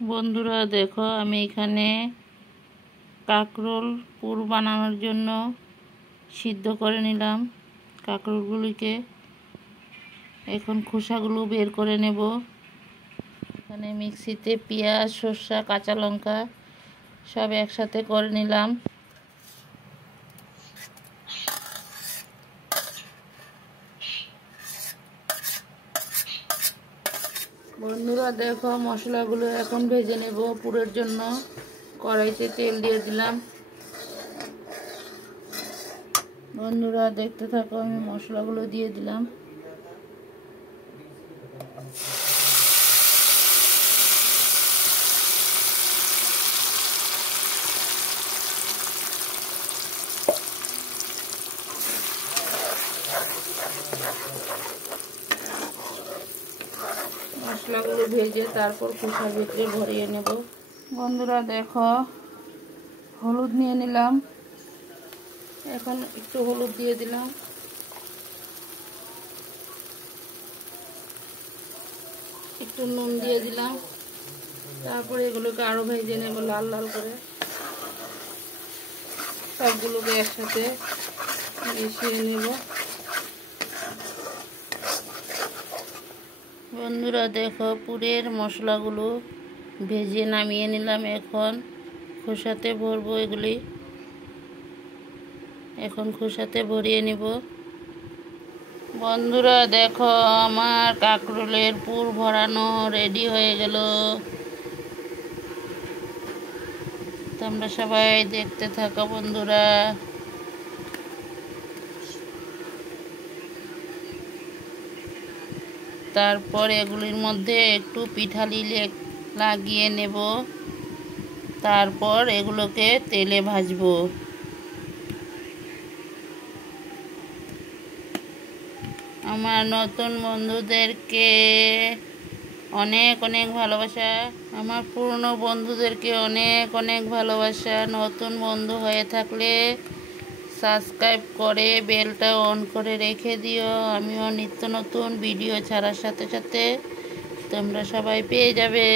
বন্ধুরা দেখো, আমি এখানে কাঁকরোল পুর বানানোর জন্য সিদ্ধ করে নিলাম কাঁকরোলগুলিকে। এখন খোসাগুলো বের করে নেব। এখানে মিক্সিতে পেঁয়াজ, সরষা, কাঁচা লঙ্কা সব একসাথে করে নিলাম। বন্ধুরা দেখো, মশলাগুলো এখন ভেজে নেব পুরের জন্য। কড়াইতে তেল দিয়ে দিলাম। বন্ধুরা দেখতে থাকো, আমি মশলাগুলো দিয়ে দিলাম। মশলাগুলো ভেজে তারপর খোসার ভিতরে ভরিয়ে নেব। বন্ধুরা দেখো, হলুদ নিয়ে নিলাম। এখন একটু হলুদ দিয়ে দিলাম। একটু নুন দিয়ে দিলাম। তারপরে এগুলোকে আরো ভেজে নেব লাল লাল করে। সবগুলোকে একসাথে মিশিয়ে নেব। বন্ধুরা দেখো, পুরের মশলাগুলো ভেজে নামিয়ে নিলাম। এখন খোসাতে ভরবো এগুলি। এখন খোসাতে ভরিয়ে নিব। বন্ধুরা দেখো, আমার কাঁকরোলের পুর ভরানো রেডি হয়ে গেল। তোমরা সবাই দেখতে থাকো বন্ধুরা। তারপর এগুলির মধ্যে একটু পিঠালি লাগিয়ে নেব। তারপর এগুলোকে তেলে ভাজবো। আমার নতুন বন্ধুদেরকে অনেক অনেক ভালোবাসা। আমার পুরনো বন্ধুদেরকে অনেক অনেক ভালোবাসা। নতুন বন্ধু হয়ে থাকলে সাবস্ক্রাইব করে বেলটা অন করে রেখে দিও। আমিও নিত্য নতুন ভিডিও ছাড়ার সাথে সাথে তোমরা সবাই পেয়ে যাবে।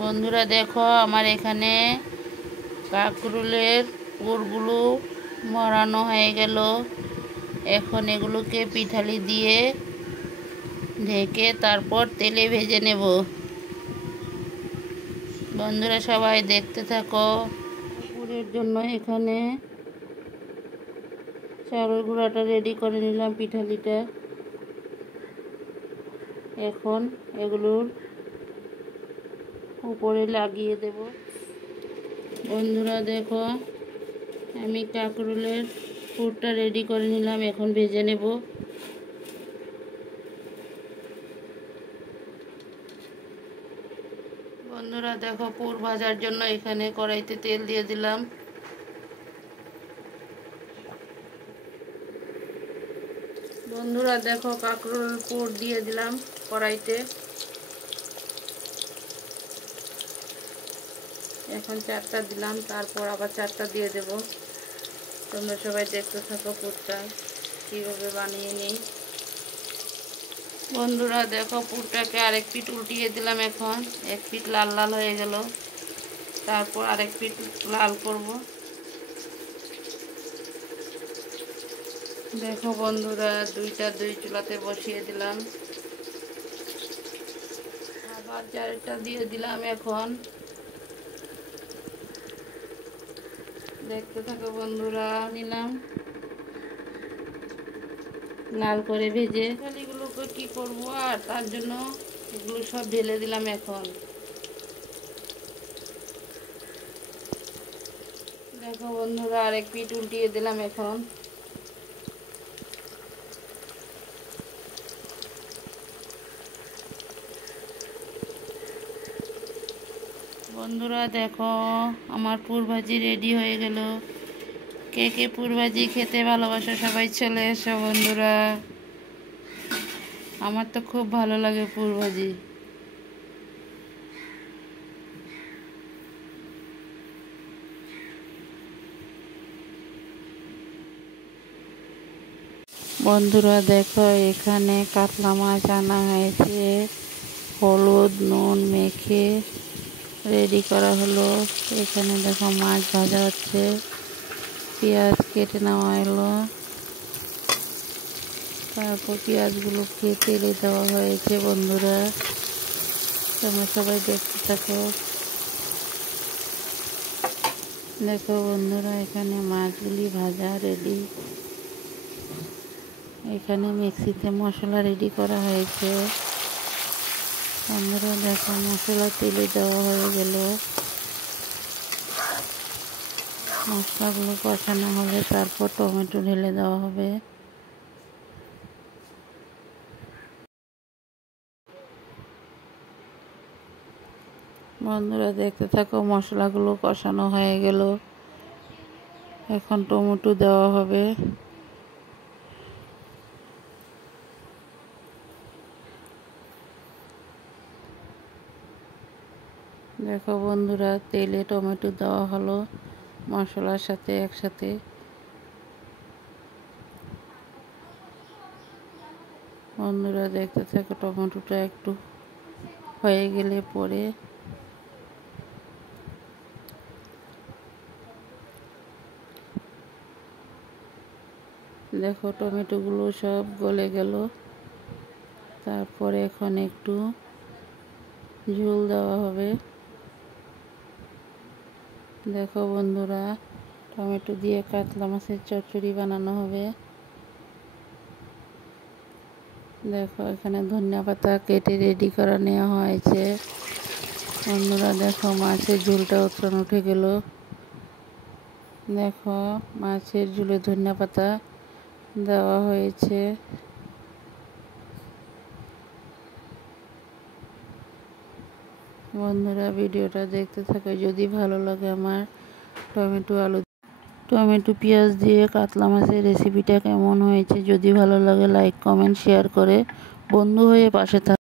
বন্ধুরা দেখো, আমার এখানে কাঁকরোলের পুরগুলো ভরানো হয়ে গেল। এখন এগুলোকে পিঠালি দিয়ে ঢেকে তারপর তেলে ভেজে নেব। বন্ধুরা সবাই দেখতে থাকো। পুরের জন্য এখানে চালের গুঁড়াটা রেডি করে নিলাম, পিঠালিটা। এখন এগুলোর উপরে লাগিয়ে দেব। বন্ধুরা দেখো, আমি কাঁকরোলের পুরটা রেডি করে নিলাম। এখন ভেজে নেব। বন্ধুরা দেখো, পুর ভাজার জন্য এখানে কড়াইতে তেল দিয়ে দিলাম। বন্ধুরা দেখো, কাঁকরোল পুর দিয়ে দিলাম কড়াইতে। এখন 4টা দিলাম, তারপর আবার 4টা দিয়ে দেব। তোমরা সবাই দেখতে থাকো পুরটা কীভাবে বানিয়ে নিই। বন্ধুরা দেখো, পুরটাকে আরেক পিঠ উল্টিয়ে দিলাম। এখন এক পিঠ লাল লাল হয়ে গেল। তারপর আরেক পিঠ লাল করব। দেখো বন্ধুরা, দুই চুলাতে বসিয়ে দিলাম। আবার 4টা দিয়ে দিলাম। এখন দেখতে থাকো বন্ধুরা। নিলাম লাল করে ভেজে। এগুলোকে কি করব, আর তার জন্য এগুলো সব ঢেলে দিলাম। এখন দেখো বন্ধুরা, আরেক পিঠ উল্টিয়ে দিলাম। এখন বন্ধুরা দেখো, আমার পুর ভাজি রেডি হয়ে গেল। কে কে পুর ভাজি খেতে ভালোবাসো সবাই চলে এসো বন্ধুরা। আমার তো খুব ভালো লাগে পুর ভাজি। বন্ধুরা দেখো, এখানে কাতলা মাছ আনা হয়েছে। হলুদ হলুদ নুন মেখে রেডি করা হলো। এখানে দেখো মাছ ভাজা হচ্ছে, পেঁয়াজ কেটে নেওয়া হলো, তারপর পেঁয়াজগুলোকে তেলে দেওয়া হয়েছে। বন্ধুরা তোমরা সবাই দেখতে থাকো। দেখো বন্ধুরা, এখানে মাছগুলি ভাজা রেডি। এখানে মিক্সিতে মশলা রেডি করা হয়েছে। বন্ধুরা দেখো, মশলা তেলে দেওয়া হয়ে গেল। মশলাগুলো কষানো হবে, তারপর টমেটো ঢেলে দেওয়া হবে। বন্ধুরা দেখতে থাকো, মশলাগুলো কষানো হয়ে গেল। এখন টমেটো দেওয়া হবে। দেখো বন্ধুরা, তেলে টমেটো দেওয়া হলো মশলার সাথে একসাথে। বন্ধুরা দেখতে থাকো, টমেটোটা একটু হয়ে গেলে পরে দেখো টমেটোগুলো সব গলে গেল। তারপরে এখন একটু ঝোল দেওয়া হবে। দেখো বন্ধুরা, টমেটো দিয়ে কাতলা মাছের চচ্চড়ি বানানো হবে। দেখো এখানে ধনিয়া পাতা কেটে রেডি করা নেওয়া হয়েছে। বন্ধুরা দেখো, মাছের ঝোলটা উতরান উঠে গেল। দেখো মাছের ঝোলে ধনিয়া পাতা দেওয়া হয়েছে। বন্ধুরা ভিডিওটা দেখতে থাকো, যদি ভালো লাগে আমার টমেটো পেঁয়াজ দিয়ে কাতলা মাছের রেসিপিটা কেমন হয়েছে, যদি ভালো লাগে লাইক কমেন্ট শেয়ার করে বন্ধু হয়ে পাশে থাকো।